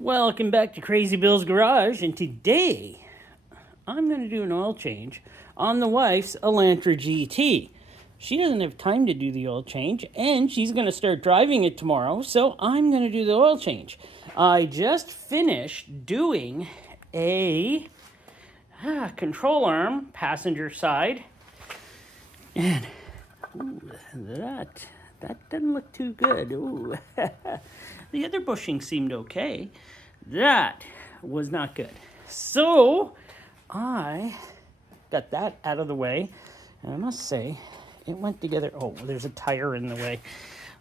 Welcome back to Crazy Bill's Garage, and today I'm going to do an oil change on the wife's Elantra GT. She doesn't have time to do the oil change, and she's going to start driving it tomorrow, so I'm going to do the oil change. I just finished doing a control arm, passenger side, and that doesn't look too good. Ooh. The other bushing seemed okay. That was not good. So I got that out of the way, and I must say it went together. Oh, there's a tire in the way.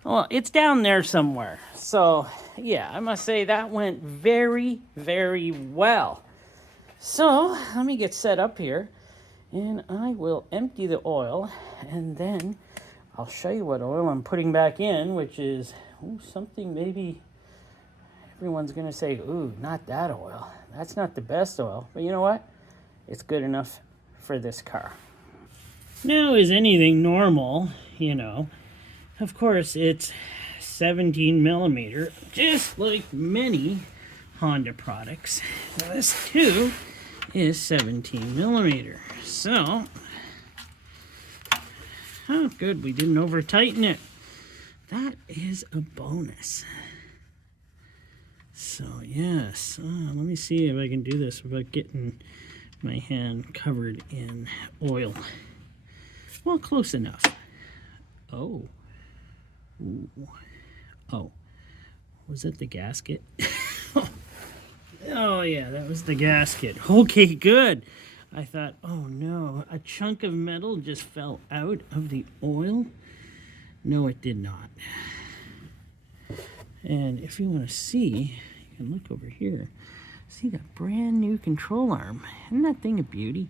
Well, it's down there somewhere. So yeah, I must say that went very, very well. So let me get set up here, and I will empty the oil, and then I'll show you what oil I'm putting back in, which is something maybe everyone's going to say, ooh, not that oil. That's not the best oil. But you know what? It's good enough for this car. Now, is anything normal, of course, it's 17 millimeter, just like many Honda products. This, too, is 17 millimeter. So, oh, good, we didn't over-tighten it. That is a bonus. So, yes, let me see if I can do this without getting my hand covered in oil. Well, close enough. Oh. Ooh. Oh. Was that the gasket? Oh, yeah, that was the gasket. Okay, good. I thought, oh, no, a chunk of metal just fell out of the oil. No, it did not. And if you want to see, you can look over here. See that brand new control arm. Isn't that thing a beauty?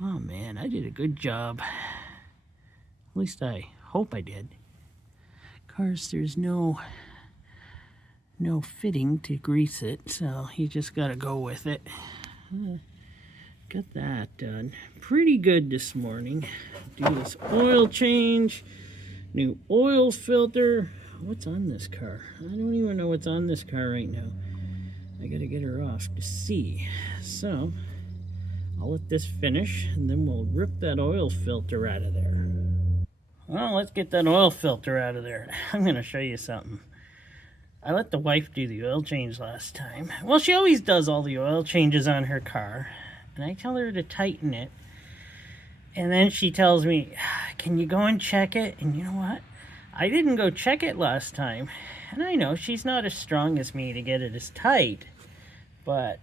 Oh man, I did a good job. At least I hope I did. Of course, there's no fitting to grease it, so you just gotta go with it. Got that done. Pretty good this morning. Do this oil change. New oil filter. What's on this car? I don't even know what's on this car right now. I gotta get her off to see. So, I'll let this finish, and then we'll rip that oil filter out of there. Well, let's get that oil filter out of there. I'm gonna show you something. I let the wife do the oil change last time. Well, she always does all the oil changes on her car, and I tell her to tighten it. And then she tells me, can you go and check it? And you know what? I didn't go check it last time. And I know she's not as strong as me to get it as tight. But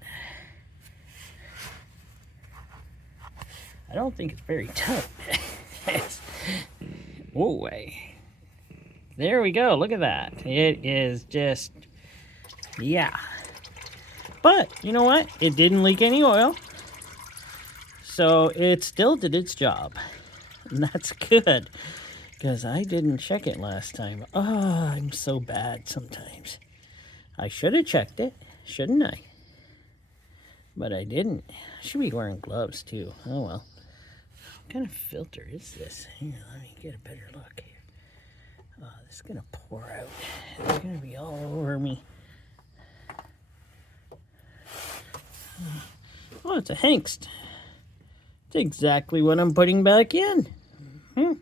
I don't think it's very tight. Whoa, way. There we go. Look at that. It is just, yeah. But you know what? It didn't leak any oil. So it still did its job. And that's good. Because I didn't check it last time. Oh, I'm so bad sometimes. I should have checked it, shouldn't I? But I didn't. I should be wearing gloves too. Oh well. What kind of filter is this? Here, let me get a better look here. Oh, this is going to pour out. It's going to be all over me. Oh, it's a Hengst. It's exactly what I'm putting back in. I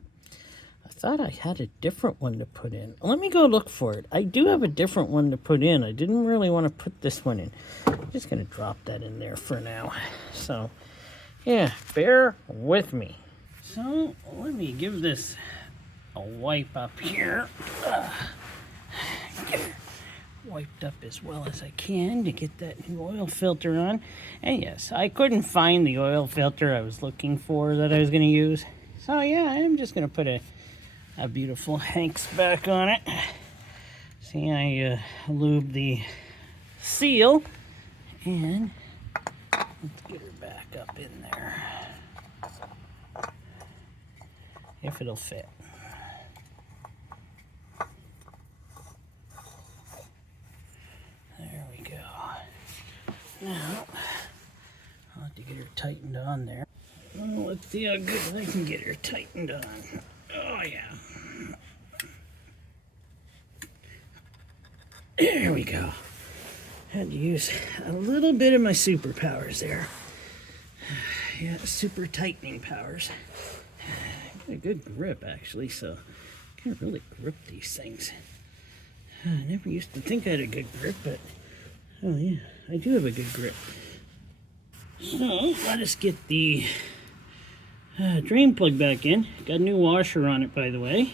thought I had a different one to put in. Let me go look for it. I do have a different one to put in. I didn't really want to put this one in. I'm just going to drop that in there for now. So, yeah, bear with me. So, let me give this a wipe up here. Get it wiped up as well as I can to get that new oil filter on. And yes, I couldn't find the oil filter I was looking for that I was going to use. So, yeah, I'm just going to put a beautiful Hengst back on it. See, I lubed the seal, and let's get her back up in there, if it'll fit. There we go. Now, I'll have to get her tightened on there. Well, let's see how good I can get her tightened on. Oh, yeah. There we go. Had to use a little bit of my superpowers there. Yeah, super tightening powers. Got a good grip actually, so I can really grip these things. I never used to think I had a good grip, but oh yeah, I do have a good grip. So let us get the drain plug back in. Got a new washer on it, by the way.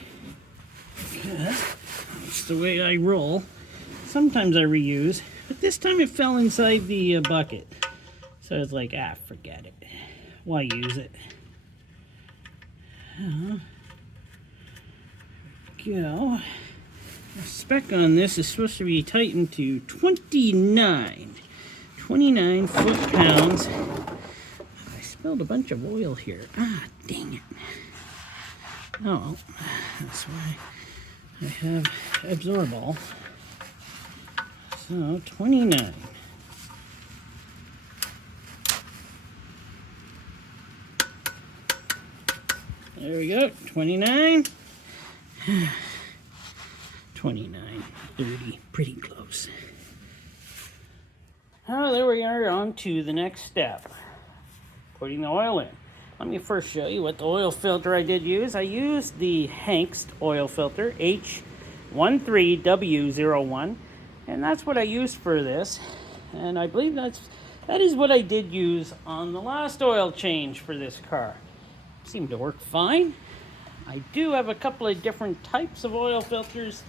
That's the way I roll. Sometimes I reuse, but this time it fell inside the bucket. So I was like, forget it. Why use it? Go. The spec on this is supposed to be tightened to 29 foot-pounds. I spilled a bunch of oil here. Dang it. Oh, that's why I have Absorball. So, 29. There we go, 29. 29, 30, pretty close. Oh, there we are, on to the next step. Putting the oil in. Let me first show you what the oil filter I did use. I used the Hengst oil filter, H13W01, and that's what I used for this. And I believe that is what I did use on the last oil change for this car. Seemed to work fine. I do have a couple of different types of oil filters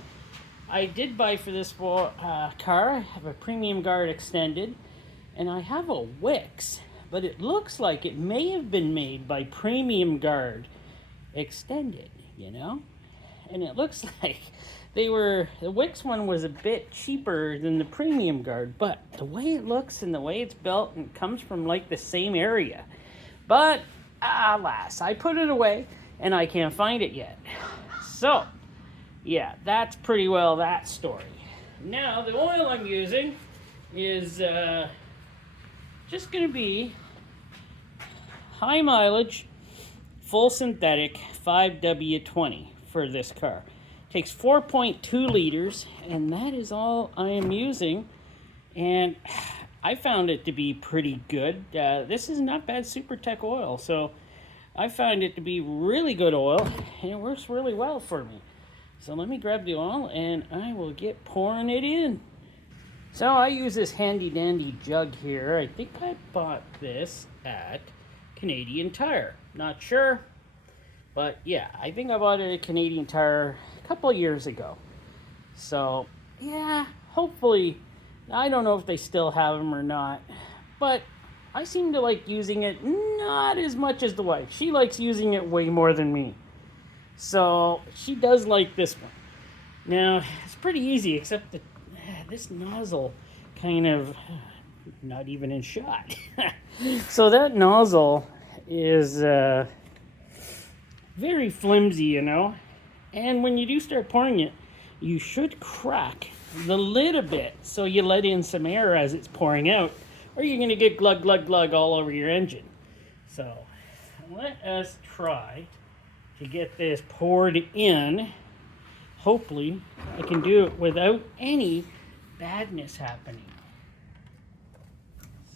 I did buy for this car. I have a Premium Guard Extended, and I have a Wix, but it looks like it may have been made by Premium Guard Extended, you know? And it looks like the Wix one was a bit cheaper than the Premium Guard, but the way it looks and the way it's built and comes from like the same area. But alas, I put it away and I can't find it yet. So, yeah, that's pretty well that story. Now, the oil I'm using is just going to be high mileage, full synthetic 5W20 for this car. Takes 4.2 liters, and that is all I am using. And I found it to be pretty good. This is not bad SuperTech oil, so I found it to be really good oil, and it works really well for me. So let me grab the oil, and I will get pouring it in. So I use this handy dandy jug here. I think I bought this at Canadian Tire. Not sure, but yeah, I think I bought it at Canadian Tire a couple of years ago. So yeah, hopefully, I don't know if they still have them or not, but I seem to like using it not as much as the wife. She likes using it way more than me. So she does like this one. Now, it's pretty easy, except that this nozzle kind of not even in shot. So that nozzle is very flimsy, you know. And when you do start pouring it, you should crack the lid a bit so you let in some air as it's pouring out, or you're going to get glug, glug, glug all over your engine. So let us try to get this poured in. Hopefully, I can do it without any badness happening.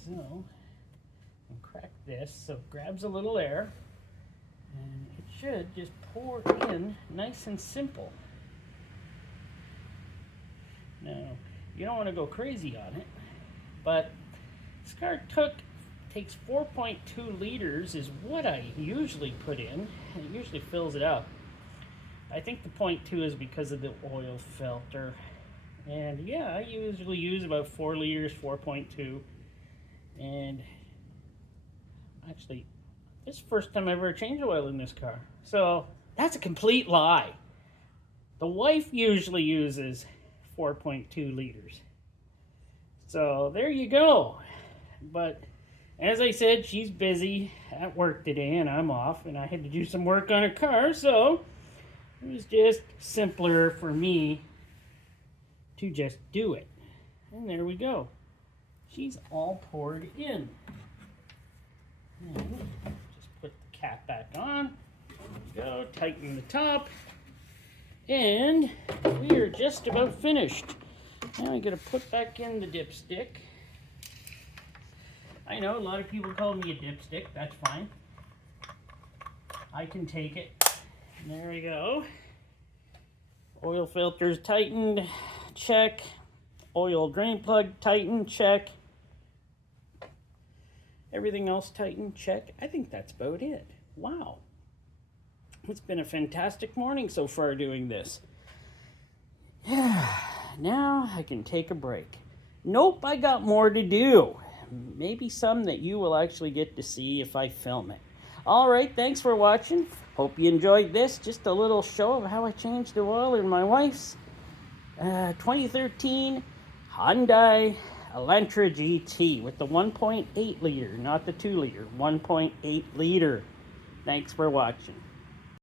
So, I'll crack this so it grabs a little air, and it should just pour in nice and simple. Now, you don't want to go crazy on it, but this car takes 4.2 liters is what I usually put in. It usually fills it up. I think the 0.2 is because of the oil filter. And yeah, I usually use about 4 liters, 4.2. And actually, this is the first time I ever changed oil in this car. So that's a complete lie. The wife usually uses 4.2 liters. So there you go. But as I said, she's busy at work today and I'm off, and I had to do some work on her car, so it was just simpler for me to just do it. And there we go. She's all poured in. And just put the cap back on. There we go. Tighten the top. And we are just about finished. Now I gotta put back in the dipstick. I know a lot of people call me a dipstick. That's fine. I can take it. There we go. Oil filters tightened. Check. Oil drain plug tightened. Check. Everything else tightened. Check. I think that's about it. Wow. It's been a fantastic morning so far doing this. Now I can take a break. Nope, I got more to do. Maybe some that you will actually get to see if I film it. Alright, thanks for watching. Hope you enjoyed this. Just a little show of how I changed the oil in my wife's 2013 Hyundai Elantra GT with the 1.8 liter, not the 2 liter, 1.8 liter. Thanks for watching.